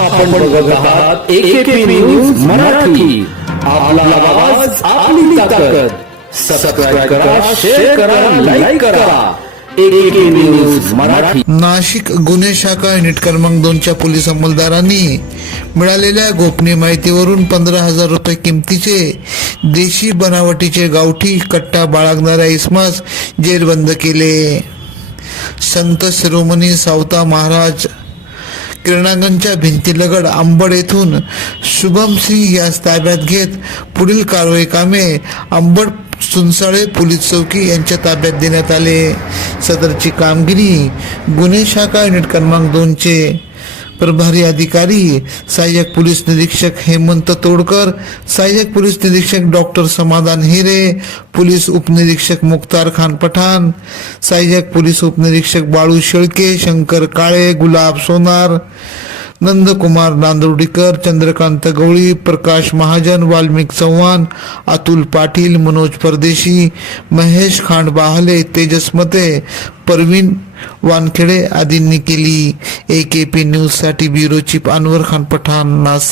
आपण बघत आहात एकेपी न्यूज मराठी. आपला आवाज आपली ताकद. सबस्क्राईब करा शेअर करा लाईक करा. AKP news Marathi. नाशिक गुन्हे शाखा युनिट क्रमांक दोनच्या पोलीस अंमलदारांनी मिळालेल्या गोपनीय माहितीवरून पंधरा हजार रुपये किमतीचे देशी बनावटीचे गावठी कट्टा बाळगणाऱ्या इसमास जेरबंद केले. संत शिरोमणी सावता महाराज किरणांगणच्या भिंतीलगड अंबड येथून शुभम सिंग यास ताब्यात घेत पुढील कारवाई कामे अंबड सुनसाळे पोलीस चौकी यांच्या ताब्यात देण्यात आले. सदरची कामगिरी गुन्हे शाखा युनिट क्रमांक दोनचे. प्रभारी अधिकारी सहाय्यक पोलीस निरीक्षक हेमंत तोडकर सहाय्यक पोलीस निरीक्षक डॉक्टर समाधान हिरे पोलीस उपनिरीक्षक मुख्तार खान पठाण सहाय्यक पोलीस उपनिरीक्षक बाळू शेळके शंकर काळे गुलाब सोनार नंदकुमार नांदुर्डीकर चंद्रकांत गवळी प्रकाश महाजन वाल्मिक चव्हाण अतुल पाटील मनोज परदेशी महेश खांड बाहले तेजस मते परवीन वानखेडे आदींनी केली. ए के पी न्यूजसाठी ब्युरो चीफ अनवर खान पठाण नास